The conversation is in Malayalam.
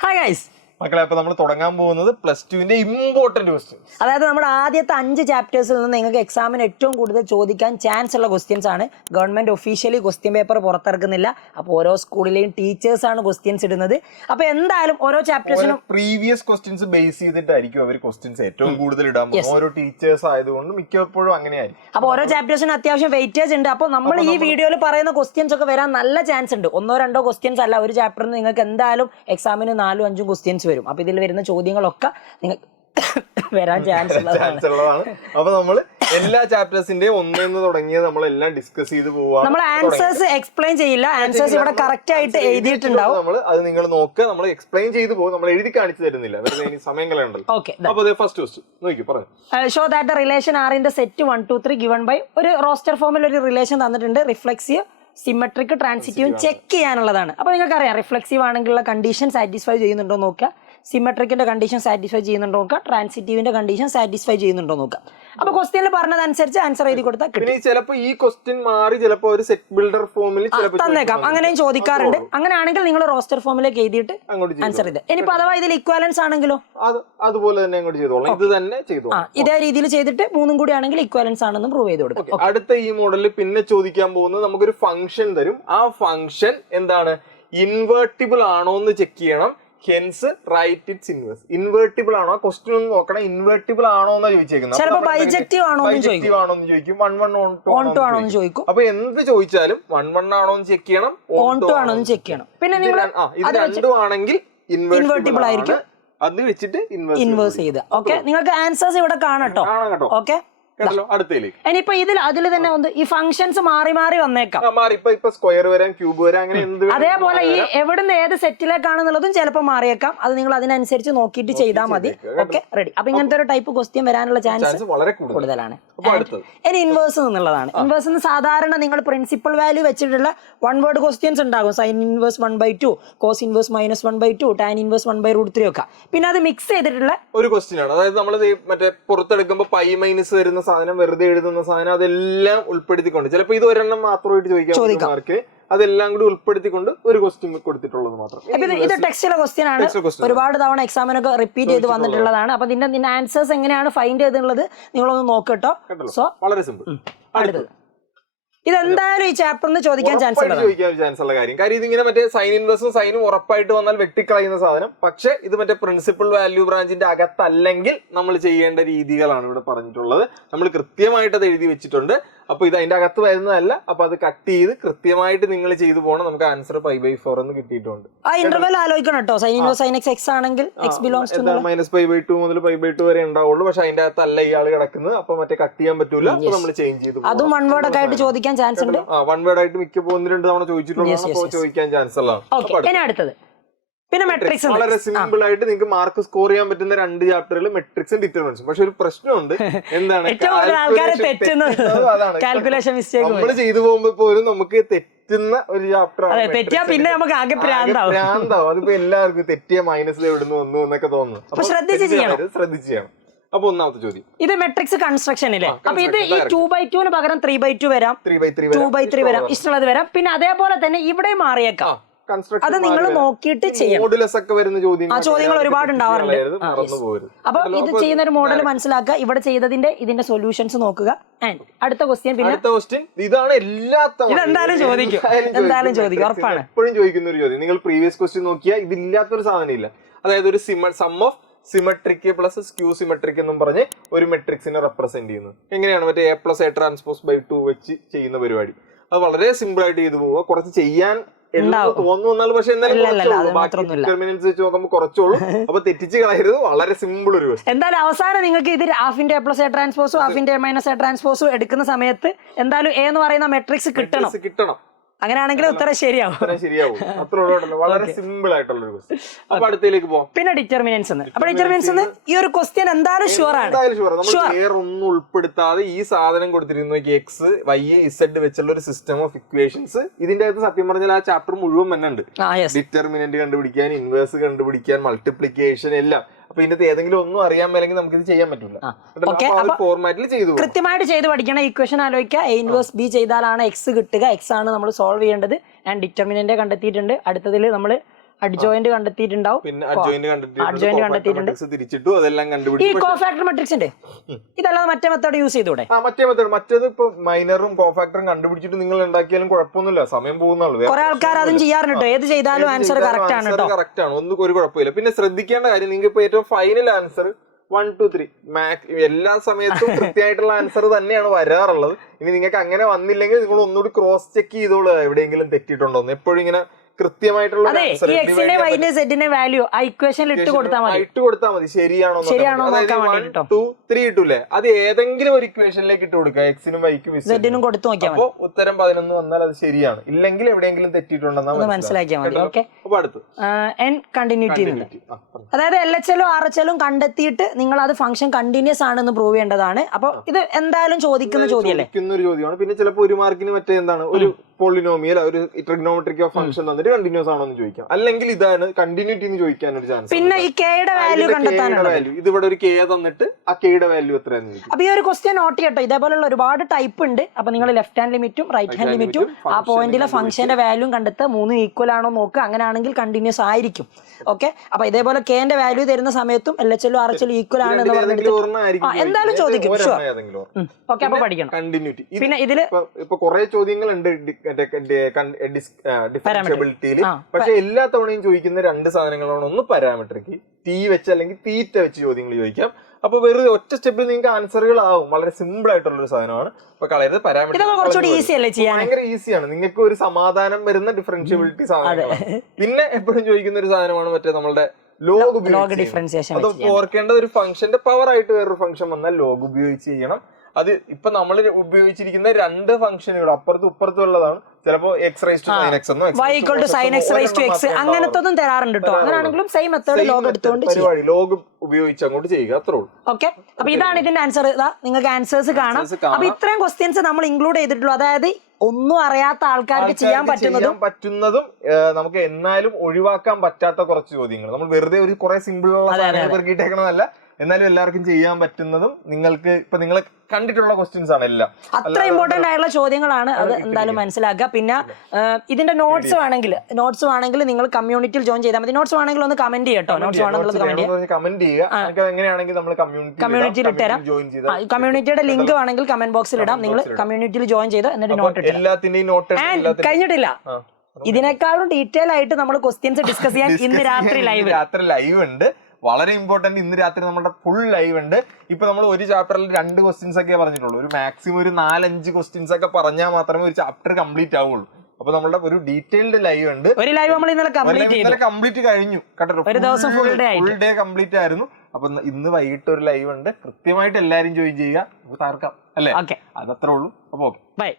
Hi guys. മക്കളെ അപ്പോൾ നമ്മൾ തുടങ്ങാൻ പോകുന്നത് +2ന്റെ ഇമ്പോർട്ടന്റ് ക്വസ്റ്റ്യൻസ്. അതായത് നമ്മുടെ ആദ്യത്തെ 5 ചാപ്റ്റേഴ്സിൽ നിന്ന് നിങ്ങൾക്ക് എക്സാമിന് ഏറ്റവും കൂടുതൽ ചോദിക്കാൻ ചാൻസ് ഉള്ള ക്വസ്റ്റ്യൻസ് ആണ്. ഗവൺമെന്റ് ഒഫീഷ്യലി ക്വസ്റ്റ്യൻ പേപ്പർ പുറത്തിറക്കുന്നില്ല. അപ്പോൾ ഓരോ സ്കൂളിലെയും ടീച്ചേഴ്സ് ആണ് ക്വസ്റ്റ്യൻസ് ഇടുന്നത്. അപ്പോൾ എന്തായാലും ഓരോ ചാപ്റ്റേഴ്സിനും പ്രീവിയസ് ക്വസ്റ്റ്യൻസ് ബേസ് ചെയ്തിട്ടായിരിക്കും അവർ ക്വസ്റ്റ്യൻസ് ഏറ്റവും കൂടുതൽ ഇടാൻ പോകുന്നത്. ഓരോ ടീച്ചേഴ്സ് ആയതുകൊണ്ട് മിക്കപ്പോഴും അങ്ങനെയായിരിക്കും. അപ്പോൾ ഓരോ ചാപ്റ്റേഴ്സിന് അത്യാവശ്യം വെയിറ്റേജ് ഉണ്ട്. അപ്പോൾ നമ്മൾ ഈ വീഡിയോയിൽ പറയുന്ന ക്വസ്റ്റ്യൻസ് ഒക്കെ വരാൻ നല്ല ചാൻസ് ഉണ്ട്. 1-2 ക്വസ്റ്റ്യൻസ് അല്ല, ഒരു ചാപ്റ്ററിന് നിങ്ങൾക്ക് എന്തായാലും എക്സാമിന് 4-5 ക്വസ്റ്റ്യൻസ് വരും. അപ്പോൾ ഇതിൽ വരുന്ന ചോദ്യങ്ങളൊക്കെ നിങ്ങൾക്ക് വരാൻ ചാൻസ് ഉള്ളതാണ്. അപ്പൊ നമ്മൾ എല്ലാ ചാപ്റ്റേഴ്സിന്റെയും ഒന്നേന്ന് തുടങ്ങിയത് നമ്മളെല്ലാം ഡിസ്കസ് ചെയ്ത് പോവാം. നമ്മൾ ആൻസേഴ്സ് എക്സ്പ്ലെയിൻ ചെയ്യില്ല, ആൻസേഴ്സ് ഇവിടെ കറക്റ്റ് ആയിട്ട് എഴുതിയിട്ടുണ്ടാവും. നമ്മൾ അത് നിങ്ങൾ നോക്കുക, നമ്മൾ എക്സ്പ്ലെയിൻ ചെയ്ത് പോകും, നമ്മൾ എഴുതി കാണിച്ചു തരുന്നില്ല, വെറുതെ ഇനി സമയം കളയണ്ടല്ലോ. ഓക്കെ, അപ്പൊ ഫസ്റ്റ് ക്വസ്റ്റ്യൻ നോക്കി പറഞ്ഞു. Show that the relation R in the set 1, 2, 3 given by ഒരു റോസ്റ്റർ ഫോമിൽ ഒരു റിലേഷൻ തന്നിട്ടുണ്ട്. റിഫ്ലെക്സീവ്, സിമെട്രിക്, ട്രാൻസിറ്റീവ് ചെക്ക് ചെയ്യാനുള്ളതാണ്. അപ്പൊ നിങ്ങൾക്ക് അറിയാം റിഫ്ലെക്സീവ് ആണെങ്കിലുള്ള കണ്ടീഷൻ സാറ്റിസ്ഫൈ ചെയ്യുന്നുണ്ടോ നോക്കുക, സിമെട്രിക്കിന്റെ കണ്ടീഷൻ സാറ്റിസ്ഫൈ ചെയ്യുന്നുണ്ടോ നോക്കുക, ട്രാൻസിറ്റീവിന്റെ കണ്ടീഷൻ സാറ്റിസ്ഫൈ ചെയ്യുന്നുണ്ടോ നോക്കുക. അപ്പൊ ക്വസ്റ്റ്യനിൽ പറഞ്ഞതനുസരിച്ച് ആൻസർ എഴുതി കൊടുത്താൽ കിട്ടും. ചിലപ്പോൾ ഈ ക്വസ്റ്റ്യൻ മാറി ചിലപ്പോൾ ഒരു സെറ്റ് ബിൽഡർ ഫോമിൽ തന്നേക്കാം, അങ്ങനെയും ചോദിക്കാറുണ്ട്. അങ്ങനെയാണെങ്കിൽ നിങ്ങൾ റോസ്റ്റർ ഫോമിലേക്ക് എഴുതിയിട്ട് ആൻസർ ചെയ്ത് ഇനിയിപ്പോ അഥവാ ഇതിൽ ഇക്വാലൻസ് ആണെങ്കിലോ അതുപോലെ തന്നെ അങ്ങോട്ട് ചെയ്തോളാം. ഇത് തന്നെ ചെയ്തോളാം. ഇതേ രീതിയിൽ ചെയ്തിട്ട് 3 കൂടി ആണെങ്കിൽ ഇക്വാലൻസ് ആണെന്ന് പ്രൂവ് ചെയ്ത് കൊടുക്കും. അടുത്ത ഈ മോഡലിൽ പിന്നെ ചോദിക്കാൻ പോകുന്നത് നമുക്കൊരു ഫംഗ്ഷൻ തരും. ആ ഫംഗ്ഷൻ എന്താണ്, ഇൻവേർട്ടിബിൾ ആണോ എന്ന് ചെക്ക് ചെയ്യണം. Hence right it's inverse. Invertible ആണോ, ക്വസ്റ്റ്യൻ ഒന്ന് നോക്കണം. ഇൻവേർട്ടിബിൾ ആണോ എന്നാ ചോദിച്ചേക്കുന്നത്. ചിലപ്പോൾ ബൈജക്റ്റീവ് ആണോ എന്ന് ചോദിക്കും, 1-1 ആണോ എന്ന് ചോദിക്കും. അപ്പൊ എന്ത് ചോദിച്ചാലും 1-1 ആണോ എന്ന് ചെക്ക് ചെയ്യണം, 1-2 ആണോ എന്ന് ചെക്ക് ചെയ്യണം. പിന്നെ ഇത് രണ്ടും ആണെങ്കിൽ ഇൻവേർട്ടിബിൾ ആയിരിക്കും. അത് വെച്ചിട്ട് ഇൻവേഴ്സ് ചെയ്ത്. ഓക്കെ, നിങ്ങൾക്ക് ആൻസേഴ്സ് ഇവിടെ കാണട്ടോ. ഓക്കെ, ഇനിയിപ്പോ അതിൽ തന്നെ ഒന്ന് ഈ ഫംഗ്ഷൻസ് മാറി മാറി വന്നേക്കാം. സ്ക്വയർ വരാം, ക്യൂബ് വരാം, അങ്ങനെ എന്ത്. അതേപോലെ ഈ എവിടുന്ന് ഏത് സെറ്റിലേക്കാണെന്നുള്ളതും ചിലപ്പോൾ മാറിയേക്കാം. അത് നിങ്ങൾ അതിനനുസരിച്ച് നോക്കിയിട്ട് ചെയ്താൽ മതി. Okay, ready. അപ്പൊ ഇങ്ങനത്തെ ഒരു ടൈപ്പ് ക്വസ്റ്റ്യൻ വരാനുള്ള ചാൻസ് വളരെ കൂടുതലാണ്. ഇനി ഇൻവേഴ്സ് എന്നുള്ളതാണ്. ഇൻവേഴ്സ് സാധാരണ നിങ്ങൾ പ്രിൻസിപ്പൽ വാല്യൂ വെച്ചിട്ടുള്ള 1 വേർഡ് ക്വസ്റ്റ്യൻസ് ഉണ്ടാകും. Sine inverse 1/2, cos inverse -1/2, tan inverse 1/√3 ഒക്കെ. പിന്നെ അത് മിക്സ് ചെയ്തിട്ടുള്ള ഒരു ക്വസ്റ്റ്യൻ ആണ്. അതായത് നമ്മൾ മറ്റേ പുറത്തെടുക്കുമ്പോൾ പൈ മൈനസ് വരുന്ന സാധനം, വെറുതെ എഴുതുന്ന സാധനം, അതെല്ലാം ഉൾപ്പെടുത്തിക്കൊണ്ട് ചിലപ്പോൾ ഇത് ഒരെണ്ണം മാത്രമായിട്ട് ചോദിക്കാം മാർക്ക്, അതെല്ലാം കൂടി ഉൾപ്പെടുത്തിക്കൊണ്ട് ഒരു ക്വസ്റ്റ്യൻ കൊടുത്തിട്ടുള്ളത് മാത്രം. ഇത് ടെക്സ്റ്റിലെ ക്വസ്റ്റ്യൻ ആണ്. ഒരുപാട് തവണ എക്സാമിനൊക്കെ റിപ്പീറ്റ് ചെയ്ത് വന്നിട്ടുള്ളതാണ്. അപ്പൊ ഇതിന്റെ ആൻസേഴ്സ് എങ്ങനെയാണ് ഫൈൻഡ് ചെയ്തിട്ടുള്ളത് നിങ്ങളൊന്ന് നോക്കട്ടോ. സോ വളരെ സിമ്പിൾ. അടുത്തത് ഇതെന്തായാലും ഈ ചാപ്റ്ററിന് ചോദിക്കാൻ ചാൻസ് ഉള്ള കാര്യം. ഇതിങ്ങനെ മറ്റേ സൈൻ ഇൻവേഴ്സും സൈനും ഉറപ്പായിട്ട് വന്നാൽ വെട്ടിക്കളയുന്ന സാധനം. പക്ഷെ ഇത് മറ്റേ പ്രിൻസിപ്പൽ വാല്യൂ ബ്രാഞ്ചിന്റെ അകത്തല്ലെങ്കിൽ നമ്മൾ ചെയ്യേണ്ട രീതികളാണ് ഇവിടെ പറഞ്ഞിട്ടുള്ളത്. നമ്മൾ കൃത്യമായിട്ട് അത് എഴുതി വെച്ചിട്ടുണ്ട്. അപ്പൊ ഇത് അതിന്റെ അകത്ത് വരുന്നതല്ല. അപ്പൊ അത് കട്ട് ചെയ്ത് കൃത്യമായിട്ട് നിങ്ങൾ ചെയ്തു പോകണം. നമുക്ക് ആൻസർ π/4 എന്ന് കിട്ടിയിട്ടുണ്ട്. ആ ഇന്റർവെൽ ആലോചിക്കണം കേട്ടോ. sin ഇൻവേഴ്സ് sin x ആണെങ്കിൽ x belongs to -π/2 മുതൽ π/2 വരെ ഉണ്ടാവുള്ളൂ. പക്ഷെ അതിന്റെ അകത്തല്ല ഇയാൾ കിടക്കുന്നത്. അപ്പൊ മറ്റേ കട്ട് ചെയ്യാൻ പറ്റൂല. അപ്പൊ നമ്മൾ ചേഞ്ച് ചെയ്തു. അതും 1 വേർഡ് ഒക്കെ ആയിട്ട് ചോദിക്കാൻ ചാൻസ് ഉണ്ട്. 1 വേർഡ് ആയിട്ട് മിക്കപ്പോൾ 1-2 തവണ ചോദിച്ചിട്ടുള്ളതാണ്. അപ്പോൾ ചോദിക്കാൻ ചാൻസ് ഉള്ളതാണ്. ഇനി അടുത്തത് പിന്നെ മെട്രിക്സ്. വളരെ സിമ്പിൾ ആയിട്ട് നിങ്ങൾക്ക് മാർക്ക് സ്കോർ ചെയ്യാൻ പറ്റുന്ന 2 ചാപ്റ്ററുകൾ മെട്രിക്സും ഡിറ്റർമിനൻസും. പക്ഷെ ഒരു പ്രശ്നമുണ്ട്. എന്താണ്, കാൽക്കുലേഷൻ മിസ്റ്റേക്ക് നമ്മൾ ചെയ്തു പോകുമ്പോ പോലും നമുക്ക് തെറ്റുന്ന ഒരു ചാപ്റ്റർ. പിന്നെ നമുക്ക് ആകെ ഭ്രാന്താവും. അതിപ്പോ എല്ലാവർക്കും തെറ്റിയ മൈനസ് എവിടുന്ന് വന്നു എന്നൊക്കെ തോന്നുന്നു. അപ്പൊ ശ്രദ്ധിച്ച് ചെയ്യണം. അപ്പൊ ഒന്നാമത്തെ ചോദ്യം, ഇത് മെട്രിക്സ് കൺസ്ട്രക്ഷനിലെ. അപ്പൊ ഇത് ഈ 2/2 പകരം 3/2 വരാം, 2/3 വരാം, ഇഷ്ടമുള്ളത് വരാം. പിന്നെ അതേപോലെ തന്നെ ഇവിടെ മാറിയേക്കാം. അത് നിങ്ങൾ നോക്കിയിട്ട് ചെയ്യണം. ചോദ്യങ്ങൾ ഒരുപാട് ഉണ്ടാവാറുണ്ട്. അപ്പൊ ഇത് ചെയ്യുന്ന ഒരു മോഡൽ മനസ്സിലാക്കുക. ഇവിടെ ചെയ്തതിന്റെ ഇതിന്റെ സൊല്യൂഷൻസ് നോക്കുക. അടുത്ത ക്വസ്റ്റ്യൻ പിന്നെ ഇതാണ് ഇതെന്തായാലും ചോദിക്കും, ഉറപ്പാണ്. എപ്പോഴും ചോദിക്കുന്ന ഒരു ചോദ്യം. നിങ്ങൾ പ്രീവിയസ് ക്വസ്റ്റ്യൻ നോക്കിയാൽ ഇതില്ലാത്തൊരു സാധനം ഇല്ല. അതായത് ഒരു sum of symmetric plus skew symmetric എന്നും പറഞ്ഞ് ഒരു മെട്രിക്സിനെ റെപ്രസെന്റ് ചെയ്യുന്നത്. എങ്ങനെയാണ് മറ്റേ A+A⁻/2 വെച്ച് ചെയ്യുന്ന പരിപാടി. അത് വളരെ സിമ്പിൾ ആയിട്ട് ചെയ്തു പോവുക. കുറച്ച് ചെയ്യാൻ തോന്നുന്നു, പക്ഷെ നോക്കുമ്പോൾ കുറച്ചോളൂ. അപ്പൊ തെറ്റിച്ച് കളയരുത്. വളരെ സിമ്പിൾ ഒരു ക്വസ്റ്റ്യൻ. എന്തായാലും അവസാനം നിങ്ങൾക്ക് ഇത് ഹാഫിന്റെ A+A⁻, ഹാഫിന്റെ A-A⁻ എടുക്കുന്ന സമയത്ത് എന്തായാലും A എന്ന് പറയുന്ന മെട്രിക്സ് കിട്ടണം. അങ്ങനെയാണെങ്കിൽ ഉത്തരം ശരിയാവും. വളരെ സിമ്പിൾ ആയിട്ടുള്ള ഒരു ക്വസ്റ്റ്യൻ. അപ്പൊ അടുത്തേക്ക് പോകാം. പിന്നെ ഡിറ്റർമിനൻസ്. അപ്പൊ ഡിറ്റർമിനൻസ് ഈ ഒരു ക്വസ്റ്റ്യൻ എന്തായാലും ഷുവർ ആണ്. വേറെ ഒന്നും ഉൾപ്പെടുത്താതെ ഈ സാധനം കൊടുത്തിരുന്നു, എക്സ് വൈ ഇസഡ് വെച്ചുള്ള ഒരു സിസ്റ്റം ഓഫ് ഇക്വേഷൻസ്. ഇതിന്റെ അകത്ത് സത്യം പറഞ്ഞാൽ ആ ചാപ്റ്റർ മുഴുവൻ തന്നെ ഉണ്ട്. ഡിറ്റർമിനന്റ് കണ്ടുപിടിക്കാൻ, ഇൻവേഴ്സ് കണ്ടുപിടിക്കാൻ, മൾട്ടിപ്ലിക്കേഷൻ എല്ലാം. അപ്പൊ ഇതിനകത്ത് ഏതെങ്കിലും ഒന്നും അറിയാൻ മേലെങ്കിൽ നമുക്ക് ഇത് ചെയ്യാൻ പറ്റില്ല. ഫോർമാറ്റിൽ ചെയ്തു കൃത്യമായിട്ട് ചെയ്ത് പഠിക്കണം. ഇക്വേഷൻ ആലോചിക്കുക. A ഇൻവേഴ്സ് B ചെയ്താലാണ് എക്സ് കിട്ടുക. എക്സ് ആണ് നമ്മൾ സോൾവ് ചെയ്യേണ്ടത്. ആൻഡ് ഡിറ്റർമിനന്റ് കണ്ടെത്തിയിട്ടുണ്ട്. അടുത്തതിൽ നമ്മൾ അഡ്ജോയിന്റ് കണ്ടെത്തിയിട്ടുണ്ടാവും, പിന്നെ അഡ്ജോയിന്റ് adjoint കണ്ടെത്തിയിട്ടുണ്ട്, തിരിച്ചിട്ടു അതെല്ലാം ഈ കണ്ടുപിടിച്ചു. കോഫാക്ടർ മെട്രിക്സ് ഉണ്ട്, ഇതല്ലാതെ മറ്റേ മെത്തേഡ് യൂസ് ചെയ്തൂടെ? മറ്റേ മെത്തേഡ്, മറ്റേത് ഇപ്പൊ മൈനറും കോഫാക്ടറും കണ്ടുപിടിച്ചിട്ട് നിങ്ങൾ ഉണ്ടാക്കിയാലും കുഴപ്പമൊന്നുമില്ല, സമയം പോകുന്നുള്ളൂ. കുറെ ആൾക്കാർ അതും ചെയ്യാറുണ്ട്, ഏത് ചെയ്താലും ആൻസർ കറക്റ്റ് ആണ് കേട്ടോ. കറക്റ്റ് ആണ്, ഒന്നും ഒരു കുഴപ്പമില്ല. പിന്നെ ശ്രദ്ധിക്കേണ്ട കാര്യം, നിങ്ങൾക്ക് ഇപ്പൊ ഏറ്റവും ഫൈനൽ ആൻസർ 1, 2, 3 എല്ലാ സമയത്തും കൃത്യമായിട്ടുള്ള ആൻസർ തന്നെയാണ് വരാറുള്ളത്. ഇനി നിങ്ങൾക്ക് അങ്ങനെ വന്നില്ലെങ്കിൽ നിങ്ങൾ ഒന്നുകൂടി ക്രോസ് ചെക്ക് ചെയ്തോളൂ എവിടെയെങ്കിലും തെറ്റിയിട്ടുണ്ടോ. എപ്പോഴും ഇങ്ങനെ കൃത്യമായിട്ടുള്ള അതെ, ഈ എക്സിന്റെ വൈന്റെ സെറ്റിന്റെ വാല്യൂ ആ ഇക്വേഷനിൽ ഇട്ട് കൊടുത്താൽ മതി, ശരിയാണോ നോക്കാൻ വേണ്ടി. 1, 2, 3 ഇട്ടൂലേ, അത് ഏതെങ്കിലും ഒരു ഇക്വേഷനിലേക്ക് ഇട്ട് കൊടുക്കുക, എക്സിനും വൈക്കും സെറ്റിനും കൊടുത്തു നോക്കിയാൽ അപ്പൊ ഉത്തരം 11 വന്നാൽ അത് ശരിയാണ്, ഇല്ലെങ്കിൽ എവിടെയെങ്കിലും തെറ്റിയിട്ടുണ്ടെന്നാ മനസ്സിലാക്കിയാൽ മതി. ഓക്കെ, അപ്പൊ അടുത്ത് എൻ കണ്ടിന്യൂറ്റി, അതായത് LHL ഉം RHL ഉം കണ്ടെത്തിയിട്ട് നിങ്ങൾ അത് ഫംഗ്ഷൻ കണ്ടിന്യൂസ് ആണെന്ന് പ്രൂവ് ചെയ്യേണ്ടതാണ്. അപ്പൊ ഇത് എന്തായാലും ചോദിക്കുന്ന ചോദ്യമല്ലേ, ഒരു ചോദ്യമാണ്. പിന്നെ ചിലപ്പോൾ ഒരു മാർക്കിന് മറ്റേ എന്താണ്, ഒരു പോളിനോമിയൽ, ഒരു ട്രിഗ്നോമെട്രിക് ഓഫ് ഫംഗ്ഷൻ തന്നിട്ട് കണ്ടിന്യൂസ് ആണോ എന്ന് ചോദിക്കാം, അല്ലെങ്കിൽ ഇതാണ് കണ്ടിന്യൂറ്റി എന്ന് ചോദിക്കാൻ ഒരു ചാൻസ്. പിന്നെ ഈ കെയുടെ വാല്യൂ കണ്ടെത്താനുള്ള വാല്യൂ, ഇത് ഇവിടെ ഒരു കെ തന്നിട്ട് ആ കെയുടെ വാല്യൂ എത്രയാന്ന് ചോദിക്കും. അപ്പൊ ഈ ഒരു ക്വസ്റ്റ്യൻ നോട്ട് ചെയ്യട്ടോ, ഇതേപോലുള്ള ഒരുപാട് ടൈപ്പ് ഉണ്ട്. അപ്പൊ നിങ്ങൾ ലെഫ്റ്റ് ഹാൻഡ് ലിമിറ്റും റൈറ്റ് ഹാൻഡ് ലിമിറ്റും ആ പോയിന്റിലെ ഫംഗ്ഷന്റെ വാല്യൂ കണ്ടെത്തുക, 3 ഈക്വൽ ആണോ നോക്കുക, അങ്ങനെയാണെങ്കിൽ കണ്ടിന്യൂസ് ആയിരിക്കും. ഓക്കെ, അപ്പൊ ഇതേപോലെ കെന്റെ വാല്യൂ തരുന്ന സമയത്തും LHL ഉം RHL ഈക്വൽ ആണെന്ന് പറഞ്ഞിട്ട് എന്തായാലും ചോദിക്കും. ഓക്കെ, അപ്പൊ പഠിക്കണം കണ്ടിന്യൂറ്റി. പിന്നെ ഇതില് ഇപ്പൊ കുറെ ചോദ്യങ്ങളുണ്ട് ഡിഫറൻഷ്യബിലിറ്റിയിൽ, പക്ഷെ എല്ലാ തവണയും ചോദിക്കുന്ന 2 സാധനങ്ങളാണ്. ഒന്ന് പാരാമെട്രിക് ടി വെച്ച് അല്ലെങ്കിൽ തീറ്റ വെച്ച് ചോദ്യങ്ങൾ ചോദിക്കാം. അപ്പൊ വെറുതെ ഒറ്റ സ്റ്റെപ്പിൽ നിങ്ങൾക്ക് ആൻസറുകൾ ആവും. വളരെ സിമ്പിൾ ആയിട്ടുള്ള ഒരു സാധനമാണ്. അപ്പൊ കളയരുത്, പാരാമെട്രിക് ഭയങ്കര ഈസിയാണ്, നിങ്ങൾക്ക് ഒരു സമാധാനം വരുന്ന ഡിഫറൻഷ്യബിലിറ്റി സാധനങ്ങളാണ്. പിന്നെ എപ്പോഴും ചോദിക്കുന്ന ഒരു സാധനമാണ് മറ്റേ നമ്മളുടെ ലോഗ് ഡിഫറൻസിയേഷൻ. അത് ഓർക്കേണ്ട, ഒരു ഫംഗ്ഷന്റെ പവർ ആയിട്ട് വേറൊരു ഫംഗ്ഷൻ വന്നാൽ ലോഗ് ഉപയോഗിച്ച് ചെയ്യണം. അത് ഇപ്പൊ നമ്മൾ ഉപയോഗിച്ചിരിക്കുന്ന 2 ഫംഗ്ഷനുകൾ അപ്പുറത്തും ഇപ്പുറത്തും ഉള്ളതാണ്. ചിലപ്പോ x raised to sin x എന്നോ y equal to sin x raised to x അങ്ങനത്തൊന്നും തരാറുണ്ട് കേട്ടോ. അങ്ങനെയാണെങ്കിലും സെയിം മെത്തേഡ് ലോഗ് എടുത്തുകൊണ്ട് പരിപാടി ലോഗ് ഉപയോഗിച്ച് അങ്ങോട്ട് ചെയ്യുക, അത്രേ ഉള്ളൂ. ഓക്കെ, അപ്പൊ ഇതാണ് ഇതിന്റെ ആൻസർ. ഇതാ നിങ്ങൾക്ക് ആൻസേഴ്സ് കാണാം. അപ്പൊ ഇത്രയും ക്വസ്റ്റ്യൻസ് നമ്മൾ ഇൻക്ലൂഡ് ചെയ്തിട്ടുള്ളൂ. അതായത് ഒന്നും അറിയാത്ത ആൾക്കാർക്ക് ചെയ്യാൻ പറ്റുന്നതും നമുക്ക് എന്നാലും ഒഴിവാക്കാൻ പറ്റാത്ത കുറച്ച് ചോദ്യങ്ങൾ. നമ്മൾ വെറുതെ ഒരു കുറെ സിമ്പിൾ ഉള്ള സാധനങ്ങൾ പെറുക്കിയിട്ടേക്കണതല്ല, എന്നാലും എല്ലാവർക്കും ചെയ്യാൻ പറ്റുന്നതും നിങ്ങൾക്ക് ഇപ്പൊ നിങ്ങൾ കണ്ടിട്ടുള്ള ക്വസ്റ്റ്യൻസ് ആണ് എല്ലാം. അത്ര ഇമ്പോർട്ടന്റ് ആയിട്ടുള്ള ചോദ്യങ്ങളാണ്, അത് എന്തായാലും മനസ്സിലാക്കുക. പിന്നെ ഇതിന്റെ നോട്ട്സ് വേണമെങ്കിൽ നിങ്ങൾ കമ്മ്യൂണിറ്റിയിൽ ജോയിൻ ചെയ്താൽ മതി. നോട്ട്സ് വേണമെങ്കിൽ ഒന്ന് കമന്റ് ചെയ്യട്ടോ, നോട്ട്സ് വേണമെന്നുള്ളത് കമന്റ് ചെയ്യുക. എങ്ങനെയാണെങ്കിൽ നമ്മൾ കമ്മ്യൂണിറ്റിയിൽ ഇട്ടുതരാം. കമ്മ്യൂണിറ്റിയുടെ ലിങ്ക് വേണമെങ്കിൽ കമന്റ് ബോക്സിൽ ഇടാം. നിങ്ങൾ കമ്മ്യൂണിറ്റിയിൽ ജോയിൻ ചെയ്ത് എന്നിട്ട് നോട്ട് ഇട്ടാൽ എല്ലാത്തിന്റെയും നോട്ട് കഴിഞ്ഞിട്ടില്ല. ഇതിനേക്കാളും ഡീറ്റെയിൽ ആയിട്ട് നമ്മൾ ക്വസ്റ്റ്യൻസ് ഡിസ്കസ് ചെയ്യാൻ ഇന്ന് രാത്രി ലൈവ് ഉണ്ട്. വളരെ ഇമ്പോർട്ടന്റ്, ഇന്ന് രാത്രി നമ്മുടെ ഫുൾ ലൈവ് ഉണ്ട്. ഇപ്പൊ നമ്മൾ ഒരു ചാപ്റ്ററിൽ 2 ക്വസ്റ്റ്യൻസ് ഒക്കെ പറഞ്ഞിട്ടുള്ളൂ. ഒരു മാക്സിമം ഒരു 4-5 ക്വസ്റ്റ്യൻസ് ഒക്കെ പറഞ്ഞാൽ മാത്രമേ ഒരു ചാപ്റ്റർ കംപ്ലീറ്റ് ആവുള്ളൂ. അപ്പൊ നമ്മുടെ ഒരു ഡീറ്റെയിൽഡ് ലൈവ് ഉണ്ട്. ഒരു ലൈവ് നമ്മൾ ഇന്നലെ കംപ്ലീറ്റ് കഴിഞ്ഞു കേട്ടോ, ഒരു ദിവസം ഫുൾ ഡേ കംപ്ലീറ്റ് ആയിരുന്നു. അപ്പൊ ഇന്ന് വൈകിട്ട് ഒരു ലൈവ് ഉണ്ട്, കൃത്യമായിട്ട് എല്ലാരും ജോയിൻ ചെയ്യുക, താർക്കാം അല്ലേ? അതത്രേ ഉള്ളൂ. അപ്പൊ ഓക്കെ, ബൈ.